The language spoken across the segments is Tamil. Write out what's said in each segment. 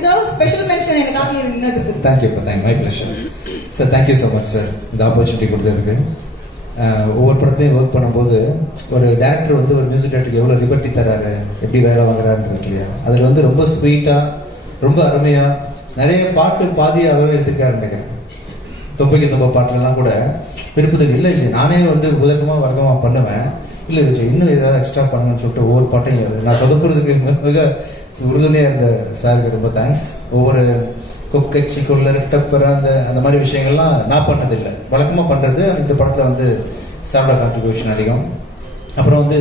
deserve special mention எனக்காக நீ நின்னதுக்கு. Thank you, my pleasure. Sir, thank you so much, sir. இந்த ஆப்பர்ச்சுனிட்டி கொடுத்ததுக்கு. ஒவ்வொரு படத்தையும் ஒர்க் பண்ணும்போது ஒரு டேரக்டர் வந்து ஒரு மியூசிக் டேரக்டருக்கு எவ்வளோ லிபர்ட்டி தராரு, எப்படி வேலை வாங்குறாருன்னு இருக்கு இல்லையா? அதில் வந்து ரொம்ப ஸ்வீட்டாக, ரொம்ப அருமையாக நிறைய பாட்டு பாதி அவரே எழுதிருக்காரு நினைக்கிறேன். தொம்பைக்கு தொம்ப பாட்டுலாம் கூட விருப்பத்துக்கு இல்லை விஜய், நானே வந்து உதகமாக வழக்கமாக பண்ணுவேன். இல்லை விஜய் இன்னும் ஏதாவது எக்ஸ்ட்ரா பண்ணணும்னு சொல்லிட்டு ஒவ்வொரு பாட்டையும் நான் சொதப்புறதுக்கு மிக உறுதுணையாக இருந்த சாருக்கு ரொம்ப தேங்க்ஸ். ஒவ்வொரு கொக்கச்சி கொள்ளர் டப்பர் அந்த மாதிரி விஷயங்கள்லாம் நான் பண்ணதில்லை, வழக்கமாக பண்ணுறது. இந்த படத்தில் வந்து சாரோட கான்ட்ரிபியூஷன் அதிகம். அப்புறம் வந்து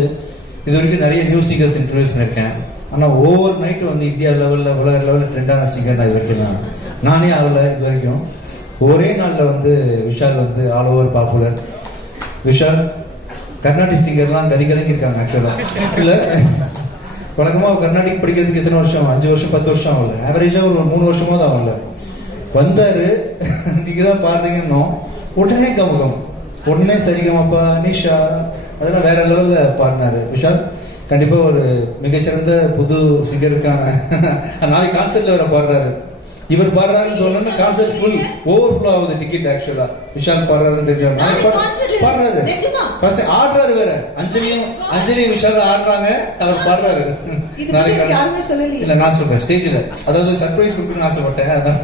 இது வரைக்கும் நிறைய நியூ சிங்கர்ஸ் இன்ட்ரடியூஸ் பண்ணியிருக்கேன். ஆனால் ஓவர் நைட்டு வந்து இந்தியா லெவலில் உலக லெவலில் ட்ரெண்டான சிங்கர் நான் இது வரைக்கும் நானே ஆகலை. இது வரைக்கும் ஒரே நாளில் வந்து விஷால் வந்து all over popular. Vishal Carnatic சிங்கர்லாம் கதிகலங்கி இருக்காங்க. ஆக்சுவலாக இல்லை, வழக்கமாக கர்நாடிக் படிக்கிறதுக்கு எத்தனை வருஷம், 5 வருஷம் 10 வருஷம் ஆகல, ஆவரேஜாக ஒரு 3 வருஷமாக தான் ஆகல. வந்தார், நீங்கள் தான் பாடுறீங்கன்னோ உடனே கமகம், உடனே சரிகமாப்பா நிஷா அதெல்லாம் வேற லெவலில் பாடினாரு விஷால். கண்டிப்பாக ஒரு மிகச்சிறந்த புது சிங்கருக்கான நாளைக்கு கான்சர்ட்ல வேற பாடுறாரு. இவர் பாடுறாருன்னு சொல்லணும்னா கான்சர்ட் ஃபுல் ஓவர்ஃப்ளோ ஆகுது டிக்கெட். ஆக்சுவலா விஷால் பாடுறாருன்னு தெரிஞ்சவங்க பாடுறாரு, ஃபர்ஸ்ட் ஆடுறாரு வேற. அஞ்சலி விஷால் ஆடுறாங்க, அவர் பாடுறாரு. நாளைக்கு இல்ல நான் சொல்றேன் ஸ்டேஜ்ல, அதாவது சர்ப்ரைஸ் கொடுக்கணும்னு ஆசைப்பட்டேன். அதான்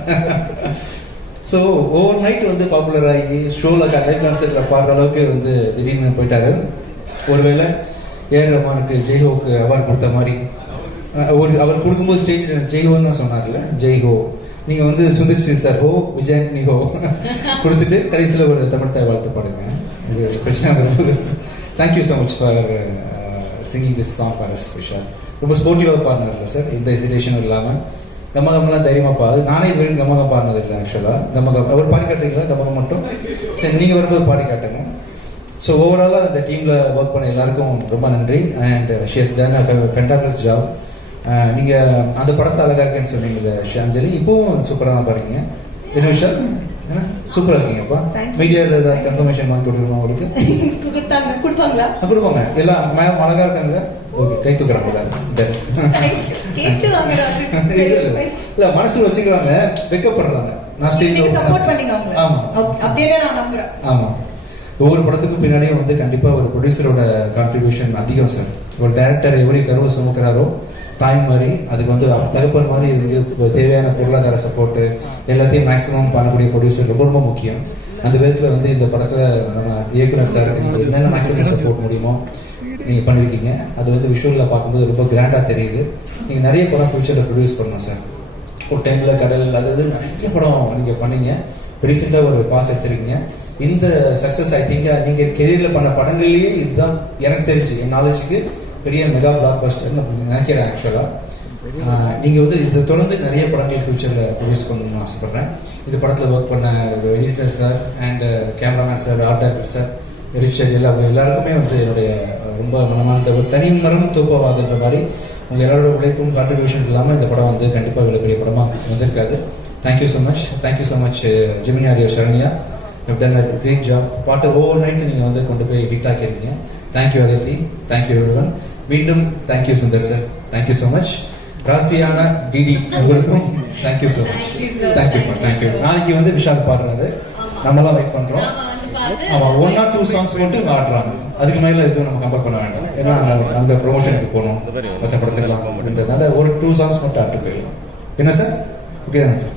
ஸோ ஓவர் நைட் வந்து பாப்புலர் ஆகி ஷோவில் லைவ் கான்சர்ட்ல பாடுற அளவுக்கு வந்து திடீர்னு போயிட்டாரு. ஒருவேளை ஏஆர் ரஹ்மானுக்கு ஜெய்ஹோக்கு அவார்டு கொடுத்த மாதிரி அவர் கொடுக்கும்போது ஸ்டேஜ் ஜெய்ஹோன்னு தான் சொன்னார்ல, ஜெய்ஹோ. நீங்கள் வந்து சுதீர் ஸ்ரீ சார் ஹோ, விஜயாண்டனி ஹோ கொடுத்துட்டு கடைசியில் ஒரு தமிழ் தாய் வாழ்த்து பாடுங்க. இது பிரச்சனை வரும்போது thank you so much for singing this song for us Vishal. ரொம்ப ஸ்போர்ட்டிவாக பாடினார்ல சார், எந்த ஹெசிடேஷனும் இல்லாமல். கமகம்லாம் தைரியமாக பாடு. நானே இது வரைக்கும் கமகம் பாடினது இல்லை ஆக்சுவலாக. கமகம் அவர் பாடி காட்டுறீங்களா? கமகம் மட்டும் சரி, நீங்கள் வரும்போது பாடி காட்டுங்க. ஸோ ஓவராலாக இந்த டீமில் ஒர்க் பண்ண எல்லாருக்கும் ரொம்ப நன்றி. And she has done a ஃபென்டாபிளஸ் job. நீங்கள் அந்த படத்தை அழகாக இருக்கேன்னு சொன்னீங்கல்ல ஷாஞ்சலி, இப்போவும் சூப்பராக தான் பாருங்க. என்ன விஷயம் ஏன்னா சூப்பராக இருக்கீங்கப்பா. மீடியாவில் ஏதாவது கன்ஃபர்மேஷன் வாங்கி கொடுக்கணும் உங்களுக்கு? கொடுப்பாங்களா? கொடுப்பாங்க. எல்லாம் மேம் அழகாக இருக்காங்களா? ஓகே, கை தூக்குறாங்க. இல்லை மனசில் வச்சுக்கிறாங்க, வெக்கப்படுறாங்க. நான் ஸ்டேஜ் சப்போர்ட் பண்ணீங்க. ஆமாம், அப்படியே நான் நம்புறேன். ஆமாம். ஒவ்வொரு படத்துக்கும் பின்னாடியும் வந்து கண்டிப்பாக ஒரு ப்ரொடியூசரோட கான்ட்ரிபியூஷன் அதிகம் சார். ஒரு டைரக்டர் எவ்வளோ கருவை சுமக்கிறாரோ தாய் மாதிரி, அதுக்கு வந்து தகப்பன் மாதிரி இருந்து தேவையான பொருளாதார சப்போர்ட்டு எல்லாத்தையும் மேக்ஸிமம் பண்ணக்கூடிய ப்ரொடியூசர் ரொம்ப ரொம்ப முக்கியம். அந்த விதத்தில் வந்து இந்த படத்தில் நம்ம இயக்குனர் சார் நீங்கள் என்னென்ன மேக்ஸிமம் சப்போர்ட் முடியுமோ நீங்கள் பண்ணியிருக்கீங்க. அது வந்து விஷுவலில் பார்க்கும்போது ரொம்ப கிராண்டாக தெரியுது. நீங்கள் நிறைய படம் ஃபியூச்சரில் ப்ரொடியூஸ் பண்ணணும் சார். ஒரு டைமில் கடல் அது நிறைய படம் நீங்கள் பண்ணீங்க. ரீசெண்டாக ஒரு பாஸ் எடுத்துருக்கீங்க. இந்த சக்ஸஸ் ஐ திங்க் நீங்கள் கெரியரில் பண்ண படங்கள்லேயே இதுதான் எனக்கு தெரிஞ்சு, என் நாலேஜுக்கு பெரிய மெகா பிளாக் பஸ்டர்னு நினைக்கிறேன். ஆக்சுவலாக நீங்கள் வந்து இதை தொடர்ந்து நிறைய படங்கள் ஃபியூச்சரில் ப்ரொடியூஸ் பண்ணணும்னு ஆசைப்பட்றேன். இந்த படத்தில் ஒர்க் பண்ண editor sir and cameraman sir, art director sir, Richard எல்லாருக்குமே வந்து என்னுடைய ரொம்ப மனமார்ந்த ஒரு தனி மரம் தூப்பவாதுன்ற மாதிரி உங்கள் எல்லாரோட உழைப்பும் கான்ட்ரிபியூஷன் இல்லாமல் இந்த படம் வந்து கண்டிப்பாக இவ்வளோ பெரிய படமாக வந்திருக்காது. Thank you so much. Thank you so much Gemini audio Saranya. You've done a great job. பாட்டை ஓவர் நைட் நீங்கள் வந்து கொண்டு போய் ஹிட் ஆக்கியிருக்கீங்க. Thank you Aditi, thank you everyone. மீண்டும் thank you Sundar sir, thank you so much. ராசியான டிடி உங்களுக்கும் தேங்க்யூ ஸோ மச். தேங்க்யூ. நாளைக்கு வந்து விஷால் பாடுறாரு, நம்மளாம் வெயிட் பண்ணுறோம். ஆமாம், 1 or 2 சாங்ஸ் மட்டும் ஆடுறாங்க, அதுக்கு மேலே எதுவும் நம்ம கம்பேர் பண்ண வேண்டாம். ஏன்னா அந்த ப்ரொமோஷனுக்கு போகணும், மற்ற படத்துக்கலாம் அப்படின்றதுனால ஒரு 2 சாங்ஸ் மட்டும் ஆட்டு போயிடலாம். என்ன சார்? ஓகே தானே சார்?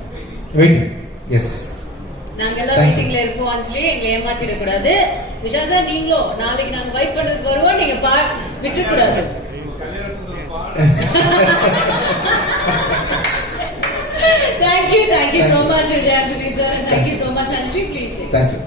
வெயிட்டிங். எஸ், நாங்க எல்லாம் மீட்டிங்ல இருப்போம். அஞ்சலி எங்களை ஏமாத்திட கூடாது. விஷால் சார் நீங்களும் நாளைக்கு நாங்க வெயிட் பண்றதுக்கு வருவோம், நீங்க விட்டு கூடாது. Thank you so much Vijay Anjali sir, and thank you so much Anjali. Please say. Thank you.